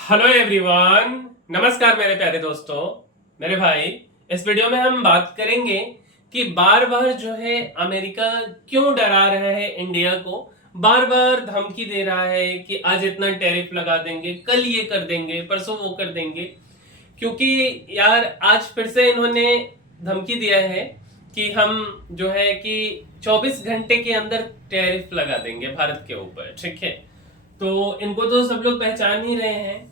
Hello everyone. नमस्कार मेरे प्यारे दोस्तों, मेरे भाई। इस वीडियो में हम बात करेंगे कि बार बार जो है अमेरिका क्यों डरा रहा है इंडिया को, बार बार धमकी दे रहा है कि आज इतना टैरिफ लगा देंगे, कल ये कर देंगे, परसों वो कर देंगे। क्योंकि यार आज फिर से इन्होंने धमकी दिया है कि हम जो है कि 24 घंटे के अंदर टैरिफ लगा देंगे भारत के ऊपर। ठीक है, तो इनको तो सब लोग पहचान ही रहे हैं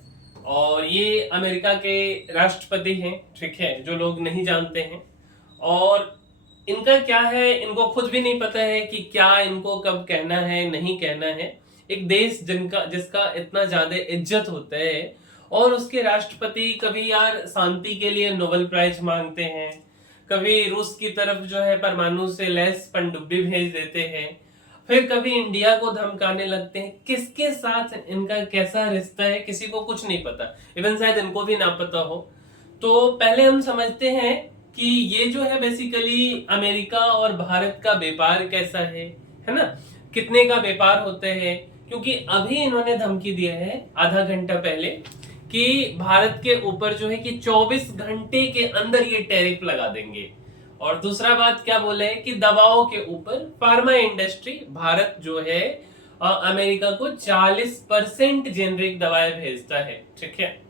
और ये अमेरिका के राष्ट्रपति हैं। ठीक है, जो लोग नहीं जानते हैं। और इनका क्या है, इनको खुद भी नहीं पता है कि क्या इनको कब कहना है, नहीं कहना है। एक देश जिसका इतना ज्यादा इज्जत होता है और उसके राष्ट्रपति कभी यार शांति के लिए नोबेल प्राइज मांगते हैं, कभी रूस की तरफ जो है परमाणु से लैस पनडुब्बी भेज देते हैं, फिर कभी इंडिया को धमकाने लगते हैं। किसके साथ इनका कैसा रिश्ता है किसी को कुछ नहीं पता, इवन शायद इनको भी ना पता हो। तो पहले हम समझते हैं कि ये जो है बेसिकली अमेरिका और भारत का व्यापार कैसा है ना, कितने का व्यापार होता है। क्योंकि अभी इन्होंने धमकी दिया है आधा घंटा पहले कि भारत के ऊपर जो है कि 24 घंटे के अंदर ये टैरिफ लगा देंगे। और दूसरा बात क्या बोले है कि दवाओं के ऊपर फार्मा इंडस्ट्री, भारत जो है अमेरिका को 40% जेनरिक दवाएं भेजता है। ठीक है,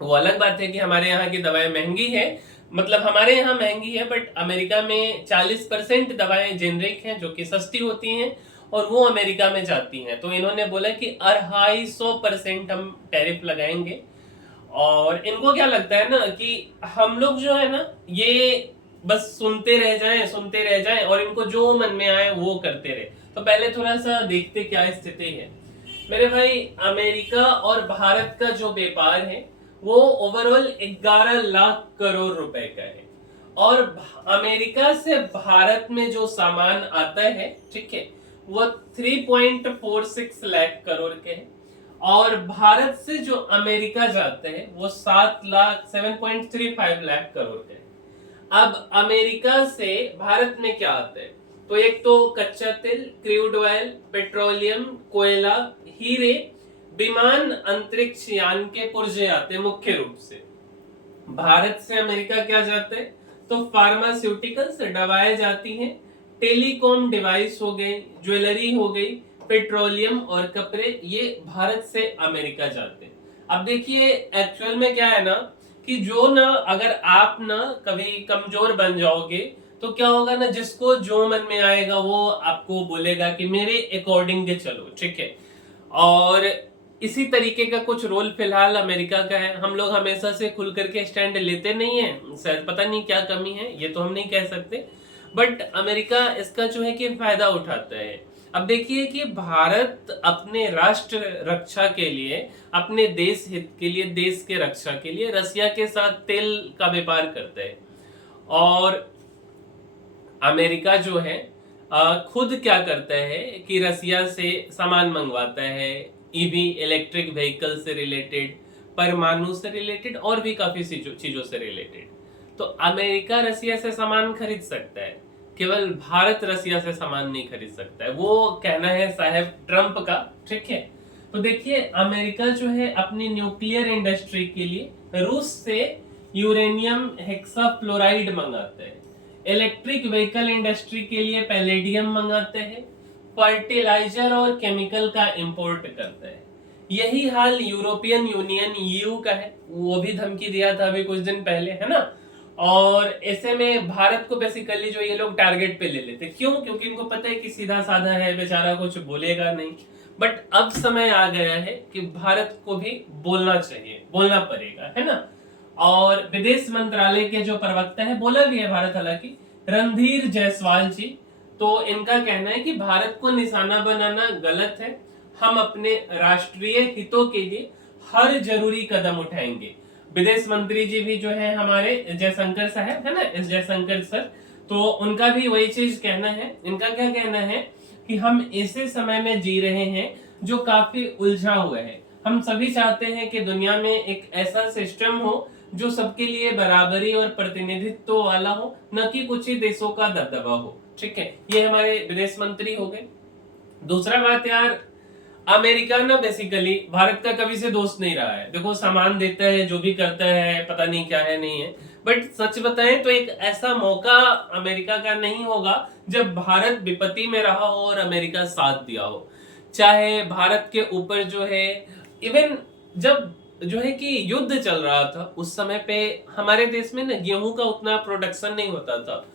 वो अलग बात है कि हमारे यहाँ की दवाएं महंगी है, मतलब हमारे यहाँ महंगी है, बट अमेरिका में 40% दवाएं जेनरिक हैं जो कि सस्ती होती हैं और वो अमेरिका में जाती हैं। तो इन्होंने बोला कि 250% हम टैरिफ लगाएंगे। और इनको क्या लगता है ना कि हम लोग जो है ना ये बस सुनते रह जाएं और इनको जो मन में आए वो करते रहे। तो पहले थोड़ा सा देखते क्या स्थिति है मेरे भाई। अमेरिका और भारत का जो व्यापार है वो ओवरऑल 11 लाख करोड़ रुपए का है। और अमेरिका से भारत में जो सामान आता है, ठीक है, वो 3.46 लाख करोड़ के है। और भारत से जो अमेरिका जाते हैं वो 7.35 लाख करोड़ के है। अब अमेरिका से भारत में क्या आता है, तो एक तो कच्चा तेल, क्रूड ऑयल, पेट्रोलियम, कोयला, हीरे, विमान, अंतरिक्ष यान के पुर्जे आते हैं मुख्य रूप से। भारत से अमेरिका क्या जाता है, तो फार्मास्यूटिकल्स दवाएं जाती हैं, टेलीकॉम डिवाइस हो गए, ज्वेलरी हो गई, पेट्रोलियम और कपड़े, ये भारत से अमेरिका जाते हैं। अब देखिए एक्चुअल में क्या है ना कि जो ना अगर आप ना कभी कमजोर बन जाओगे तो क्या होगा ना, जिसको जो मन में आएगा वो आपको बोलेगा कि मेरे अकॉर्डिंग के चलो। ठीक है, और इसी तरीके का कुछ रोल फिलहाल अमेरिका का है। हम लोग हमेशा से खुल करके स्टैंड लेते नहीं है, शायद पता नहीं क्या कमी है, ये तो हम नहीं कह सकते, बट अमेरिका इसका जो है कि फायदा उठाता है। अब देखिए कि भारत अपने राष्ट्र रक्षा के लिए, अपने देश हित के लिए, देश के रक्षा के लिए रसिया के साथ तेल का व्यापार करता है। और अमेरिका जो है खुद क्या करता है कि रसिया से सामान मंगवाता है, ईवी इलेक्ट्रिक व्हीकल से रिलेटेड, परमाणु से रिलेटेड और भी काफी चीजों से रिलेटेड। तो अमेरिका रसिया से सामान खरीद सकता है, केवल भारत रसिया से सामान नहीं खरीद सकता है, वो कहना है साहब ट्रंप का। ठीक है, तो देखिए अमेरिका जो है अपनी न्यूक्लियर इंडस्ट्री के लिए रूस से यूरेनियम हेक्साफ्लोराइड मंगाते हैं, इलेक्ट्रिक व्हीकल इंडस्ट्री के लिए पैलेडियम मंगाते हैं, फर्टिलाइजर और केमिकल का इंपोर्ट करते हैं। यही हाल यूरोपियन यूनियन ईयू का है, वो भी धमकी दिया था अभी कुछ दिन पहले, है ना। और ऐसे में भारत को बेसिकली जो ये लोग टारगेट पे ले लेते, क्यों? क्योंकि इनको पता है कि सीधा साधा है बेचारा, कुछ बोलेगा नहीं। बट अब समय आ गया है कि भारत को भी बोलना चाहिए, बोलना पड़ेगा, है ना। और विदेश मंत्रालय के जो प्रवक्ता है, बोला भी है भारत हालांकि, रणधीर जायसवाल जी, तो इनका कहना है कि भारत को निशाना बनाना गलत है, हम अपने राष्ट्रीय हितों के लिए हर जरूरी कदम उठाएंगे। विदेश मंत्री जी भी जो है हमारे जयशंकर साहब, है ना, एस जयशंकर सर, तो उनका भी वही चीज कहना है। इनका क्या कहना है कि हम ऐसे समय में जी रहे हैं जो काफी उलझा हुआ है। हम सभी चाहते हैं कि दुनिया में एक ऐसा सिस्टम हो जो सबके लिए बराबरी और प्रतिनिधित्व वाला हो, न कि कुछ ही देशों का दबदबा हो। ठीक है, ये हमारे विदेश मंत्री हो गए। दूसरा बात यार, अमेरिका ना बेसिकली भारत का कभी से दोस्त नहीं रहा है। देखो सामान देता है, जो भी करता है, पता नहीं क्या है नहीं है, बट सच बताएं तो एक ऐसा मौका अमेरिका का नहीं होगा जब भारत विपत्ति में रहा हो और अमेरिका साथ दिया हो। चाहे भारत के ऊपर जो है, इवन जब जो है कि युद्ध चल रहा था उस समय पे हमारे देश में ना गेहूं का उतना प्रोडक्शन नहीं होता था,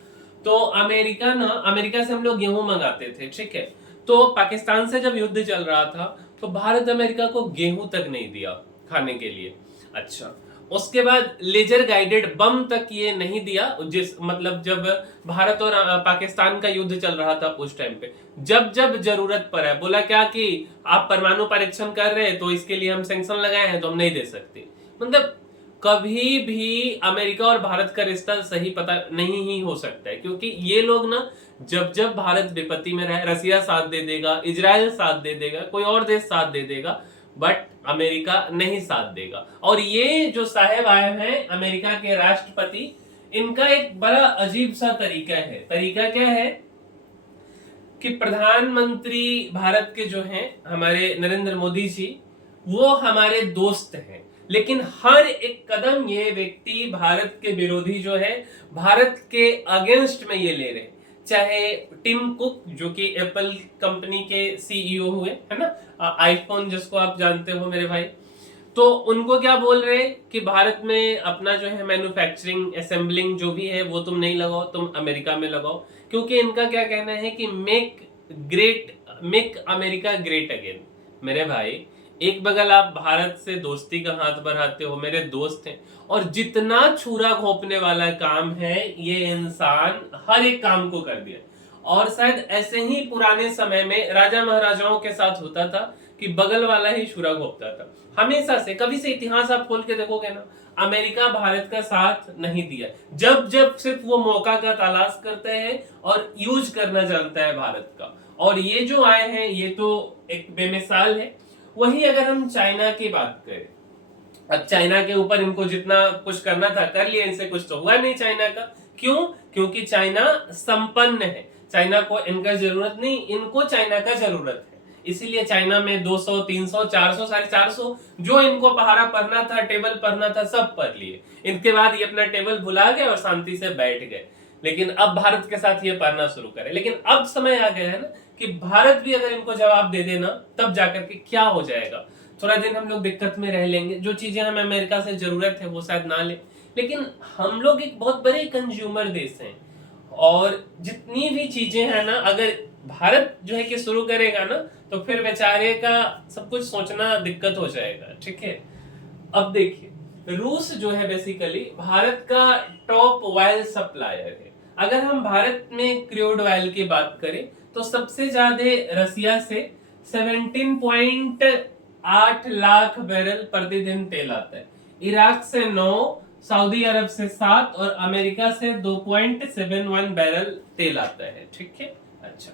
तो अमेरिका से हम लोग गेहूं मंगाते थे, ठीक है। तो पाकिस्तान से जब युद्ध चल रहा था तो भारत अमेरिका को गेहूं तक नहीं दिया खाने के लिए। अच्छा, उसके बाद लेजर गाइडेड बम तक ये नहीं दिया, जिस मतलब जब भारत और पाकिस्तान का युद्ध चल रहा था उस टाइम पे जब जब जरूरत पड़ा बोला क्या कि आप परमाणु परीक्षण कर रहे हैं तो इसके लिए हम सैंक्शन लगाए हैं तो हम नहीं दे सकते। मतलब कभी भी अमेरिका और भारत का रिश्ता सही पता नहीं ही हो सकता है, क्योंकि ये लोग ना जब जब भारत विपत्ति में रहे रसिया साथ दे देगा, इजराइल साथ दे देगा, कोई और देश साथ दे देगा, बट अमेरिका नहीं साथ देगा। और ये जो साहेब आए हैं अमेरिका के राष्ट्रपति, इनका एक बड़ा अजीब सा तरीका है। तरीका क्या है कि प्रधानमंत्री भारत के जो हैं हमारे नरेंद्र मोदी जी, वो हमारे दोस्त हैं, लेकिन हर एक कदम ये व्यक्ति भारत के विरोधी जो है, भारत के अगेंस्ट में ये ले रहे हैं। चाहे टिम कुक जो कि एप्पल कंपनी के सीईओ हुए है ना, आईफोन जिसको आप जानते हो मेरे भाई, तो उनको क्या बोल रहे हैं कि भारत में अपना जो है मैन्युफैक्चरिंग असेंबलिंग जो भी है वो तुम नहीं लगाओ, तुम अमेरिका में लगाओ, क्योंकि इनका क्या कहना है कि मेक अमेरिका ग्रेट अगेन। मेरे भाई, एक बगल आप भारत से दोस्ती का हाथ बढ़ाते हो, मेरे दोस्त हैं, और जितना छुरा घोंपने वाला काम है ये इंसान हर एक काम को कर दिया। और शायद ऐसे ही पुराने समय में राजा महाराजाओं के साथ होता था कि बगल वाला ही छुरा घोंपता था। हमेशा से, कभी से इतिहास आप खोल के देखोगे ना, अमेरिका भारत का साथ नहीं दिया। जब जब सिर्फ वो मौका का तलाश करते हैं और यूज करना जानता है भारत का। और ये जो आए हैं ये तो एक बेमिसाल है। वही अगर हम चाइना की बात करें, अब चाइना के ऊपर इनको जितना कुछ करना था कर लिया, इनसे कुछ तो हुआ नहीं चाइना का। क्यों? क्योंकि चाइना संपन्न है, चाइना को इनका जरूरत नहीं, इनको चाइना का जरूरत है। इसीलिए चाइना में 200, 300, 400, 450 जो इनको पहाड़ा पढ़ना था, टेबल पढ़ना था, सब पढ़ लिए। इनके बाद ये अपना टेबल भुला गए और शांति से बैठ गए। लेकिन अब भारत के साथ ये पढ़ना शुरू करे। लेकिन अब समय आ गया है ना कि भारत भी अगर इनको जवाब दे देना तब जाकर के क्या हो जाएगा। थोड़ा दिन हम लोग दिक्कत में रह लेंगे, जो चीजें हमें अमेरिका से जरूरत है वो शायद ना ले, लेकिन हम लोग एक बहुत बड़े कंज्यूमर देश हैं, और जितनी भी चीजें हैं ना, अगर भारत जो है कि शुरू करेगा ना तो फिर बेचारे का सब कुछ सोचना दिक्कत हो जाएगा, ठीक है। अब देखिए, रूस जो है बेसिकली भारत का टॉप ऑयल सप्लायर है। अगर हम भारत में क्रूड ऑयल की बात करें तो सबसे ज्यादा रसिया से 17.8 लाख बैरल प्रतिदिन तेल आता है, इराक से 9, सऊदी अरब से 7 और अमेरिका से 2.71 बैरल तेल आता है, ठीक है। अच्छा,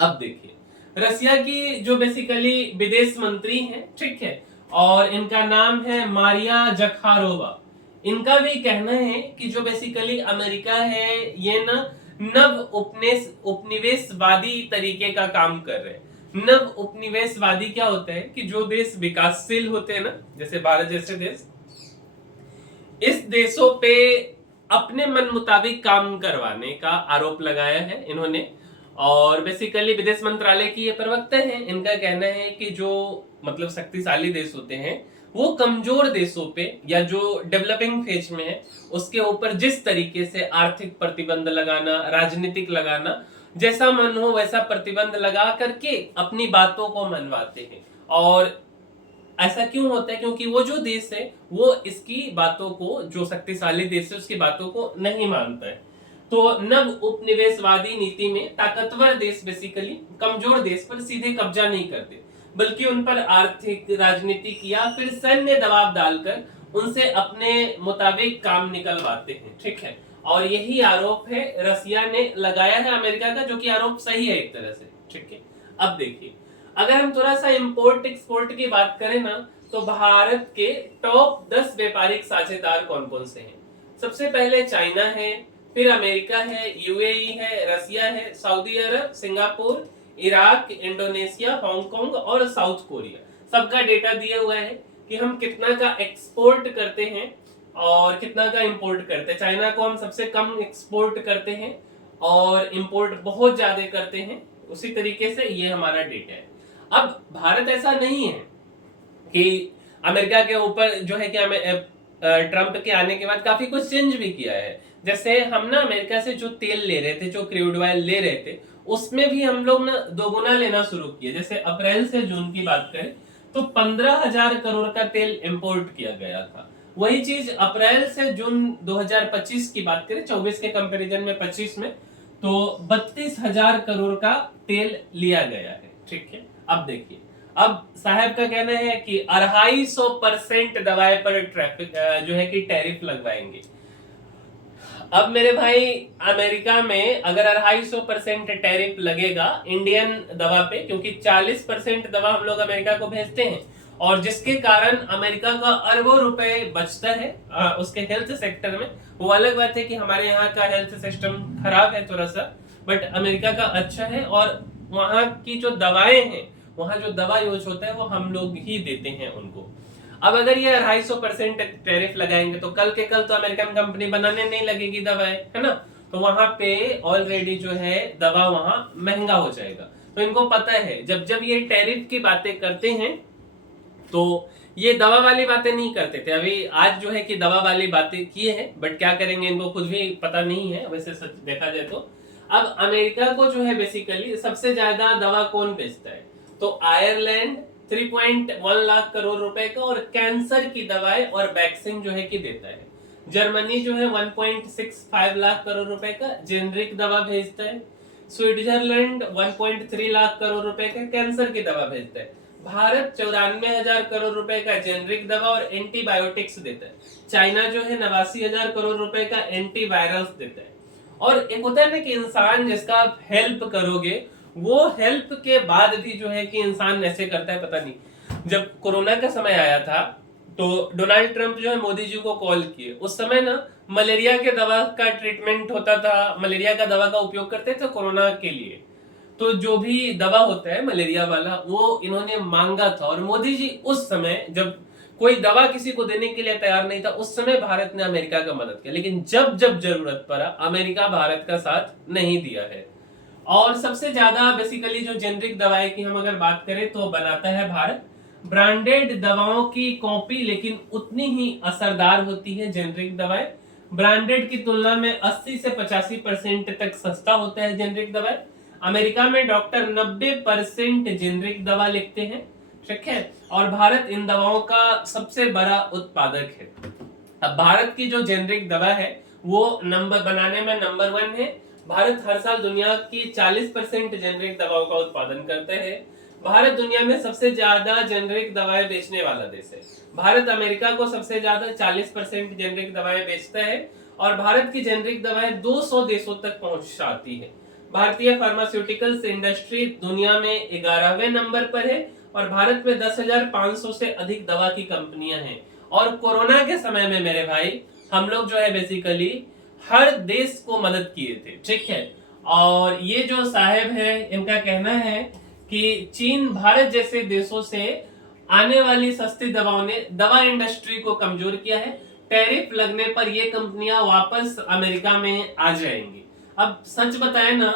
अब देखिए, रसिया की जो बेसिकली विदेश मंत्री हैं, ठीक है, और इनका नाम है मारिया जखारोवा। इनका भी कहना है कि जो बेसिकली अमेरिका है ये ना नव उपनिवेशवादी तरीके का काम कर रहे हैं। नव उपनिवेशवादी क्या होता है कि जो देश विकासशील होते हैं ना, जैसे भारत जैसे देश, इस देशों पे अपने मन मुताबिक काम करवाने का आरोप लगाया है इन्होंने। और बेसिकली विदेश मंत्रालय की ये प्रवक्ता है, इनका कहना है कि जो मतलब शक्तिशाली देश होते हैं वो कमजोर देशों पे या जो डेवलपिंग फेज में है उसके ऊपर जिस तरीके से आर्थिक प्रतिबंध लगाना, राजनीतिक लगाना, जैसा मन हो वैसा प्रतिबंध लगा करके अपनी बातों को मनवाते हैं। और ऐसा क्यों होता है? क्योंकि वो जो देश है वो इसकी बातों को, जो शक्तिशाली देश है उसकी बातों को नहीं मानता है। तो नव उपनिवेशवादी नीति में ताकतवर देश बेसिकली कमजोर देश पर सीधे कब्जा नहीं करते, बल्कि उन पर आर्थिक, राजनीतिक या फिर सैन्य दबाव डालकर उनसे अपने मुताबिक काम निकलवाते हैं, ठीक है। और यही आरोप है रसिया ने लगाया है अमेरिका का, जो कि आरोप सही है एक तरह से, ठीक है। अब देखिए, अगर हम थोड़ा सा इंपोर्ट एक्सपोर्ट की बात करें ना तो भारत के टॉप 10 व्यापारिक साझेदार कौन कौन से हैं? सबसे पहले चाइना है, फिर अमेरिका है, यूएई है, रसिया है, सऊदी अरब, सिंगापुर, इराक, इंडोनेशिया, हांगकांग और साउथ कोरिया, सबका डेटा दिया हुआ है कि हम कितना का एक्सपोर्ट करते हैं और कितना का इंपोर्ट करते हैं। चाइना को हम सबसे कम एक्सपोर्ट करते हैं और इंपोर्ट बहुत ज्यादा करते हैं। उसी तरीके से ये हमारा डेटा है। अब भारत ऐसा नहीं है कि अमेरिका के ऊपर जो है कि हमें ट्रंप के आने के बाद काफी कुछ चेंज भी किया है। जैसे हम ना अमेरिका से जो तेल ले रहे थे, जो क्रूड ऑयल ले रहे थे, उसमें भी हम लोग ना दोगुना लेना शुरू किए। जैसे अप्रैल से जून की बात करें तो 15,000 करोड़ का तेल इंपोर्ट किया गया था। वही चीज अप्रैल से जून 2025 की बात करें, 24 के कंपैरिजन में 25 में, तो 32,000 करोड़ का तेल लिया गया है। ठीक है, अब देखिए, अब साहब का कहना है कि 250% दवाई पर ट्रैफिक जो है कि टैरिफ लगवाएंगे। अब मेरे भाई, अमेरिका में अगर 250% टैरिफ लगेगा इंडियन दवा पे, क्योंकि 40% दवा हम लोग अमेरिका को भेजते हैं, और जिसके कारण अमेरिका का अरबों रुपए बचता है उसके हेल्थ सेक्टर में। वो अलग बात है कि हमारे यहाँ का हेल्थ सिस्टम खराब है थोड़ा सा, बट अमेरिका का अच्छा है, और वहाँ की जो दवाएं हैं, वहाँ जो दवा यूज होता है वो हम लोग ही देते हैं उनको। अब अगर ये 250% टैरिफ लगाएंगे तो कल के कल तो अमेरिकन कंपनी बनाने नहीं लगेगी दवाएं, है ना। तो वहां पे ऑलरेडी जो है दवा वहां महंगा हो जाएगा। तो इनको पता है, जब जब ये टैरिफ की बातें करते हैं तो ये दवा वाली बातें नहीं करते थे। अभी आज जो है कि दवा वाली बातें किए हैं, बट क्या करेंगे इनको खुद भी पता नहीं है वैसे सच देखा जाए तो। अब अमेरिका को जो है बेसिकली सबसे ज्यादा दवा कौन बेचता है, तो आयरलैंड 3.1 लाख करोड़ रुपए का और कैंसर की दवाएं और वैक्सीन जो है कि देता है। जर्मनी जो है 1.65 लाख करोड़ रुपए का जेनरिक दवा भेजता है। स्विट्जरलैंड 1.3 लाख करोड़ रुपए का कैंसर की दवा भेजता है। भारत 94,000 करोड़ रुपए का जेनरिक दवा और एंटीबायोटिक्स देता है। चाइना जो है 89,000 करोड़ रुपए का एंटीवायरस देता है। और एक होता है ना कि इंसान जिसका आप हेल्प करोगे, वो हेल्प के बाद भी जो है कि इंसान ऐसे करता है, पता नहीं। जब कोरोना का समय आया था तो डोनाल्ड ट्रंप जो है मोदी जी को कॉल किए। उस समय ना मलेरिया के दवा का ट्रीटमेंट होता था, मलेरिया का दवा का उपयोग करते थे कोरोना के लिए। तो जो भी दवा होता है मलेरिया वाला, वो इन्होंने मांगा था, और मोदी जी उस समय जब कोई दवा किसी को देने के लिए तैयार नहीं था, उस समय भारत ने अमेरिका का मदद किया। लेकिन जब जब जरूरत पड़ा अमेरिका भारत का साथ नहीं दिया है। और सबसे ज्यादा बेसिकली जो जेनरिक दवाएं की हम अगर बात करें तो बनाता है भारत। ब्रांडेड दवाओं की कॉपी लेकिन उतनी ही असरदार होती है जेनरिक दवाएं। ब्रांडेड की तुलना में 80 से 85% तक सस्ता होता है जेनरिक दवाएं। अमेरिका में डॉक्टर 90% जेनरिक दवा लिखते हैं, ठीक है, और भारत इन दवाओं का सबसे बड़ा उत्पादक है। अब भारत की जो जेनरिक दवा है वो नंबर बनाने में नंबर 1 है। भारत हर साल दुनिया की 40% जेनरिक दवाओं का उत्पादन करते हैं। भारत दुनिया में सबसे ज्यादा जेनरिक दवाएं बेचने वाला देश है। भारत अमेरिका को सबसे ज्यादा 40% जेनरिक दवाएं बेचता है, और भारत की जेनरिक दवाएं 200 देशों तक पहुंचाती है। भारतीय फार्मास्यूटिकल्स इंडस्ट्री दुनिया में 11वें नंबर पर है, और भारत में 10,500 से अधिक दवा की कंपनियां हैं। और कोरोना के समय में मेरे भाई हम लोग जो है बेसिकली हर देश को मदद किए थे, ठीक है। और ये जो साहब है इनका कहना है कि चीन, भारत जैसे देशों से आने वाली सस्ती दवाओं ने दवा इंडस्ट्री को कमजोर किया है। टैरिफ लगने पर ये कंपनियां वापस अमेरिका में आ जाएंगी। अब सच बताए ना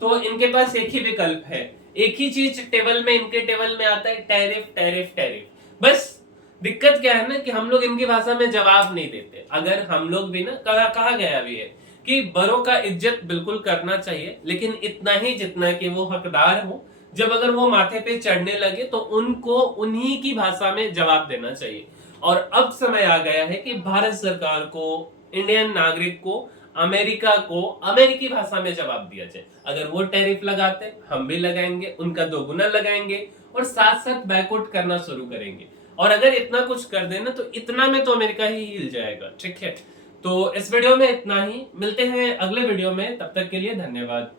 तो इनके पास एक ही विकल्प है, एक ही चीज टेबल में, इनके टेबल में आता है, टैरिफ टैरिफ टैरिफ। बस दिक्कत क्या है ना कि हम लोग इनकी भाषा में जवाब नहीं देते। अगर हम लोग भी ना, कहा गया भी है कि बड़ों का इज्जत बिल्कुल करना चाहिए, लेकिन इतना ही जितना कि वो हकदार हो। जब अगर वो माथे पे चढ़ने लगे तो उनको उन्हीं की भाषा में जवाब देना चाहिए। और अब समय आ गया है कि भारत सरकार को, इंडियन नागरिक को, अमेरिका को अमेरिकी भाषा में जवाब दिया जाए। अगर वो टैरिफ लगाते हम भी लगाएंगे, उनका दोगुना लगाएंगे, और साथ साथ बैकआउट करना शुरू करेंगे। और अगर इतना कुछ कर देना तो इतना में तो अमेरिका ही हिल जाएगा, ठीक है। तो इस वीडियो में इतना ही, मिलते हैं अगले वीडियो में, तब तक के लिए धन्यवाद।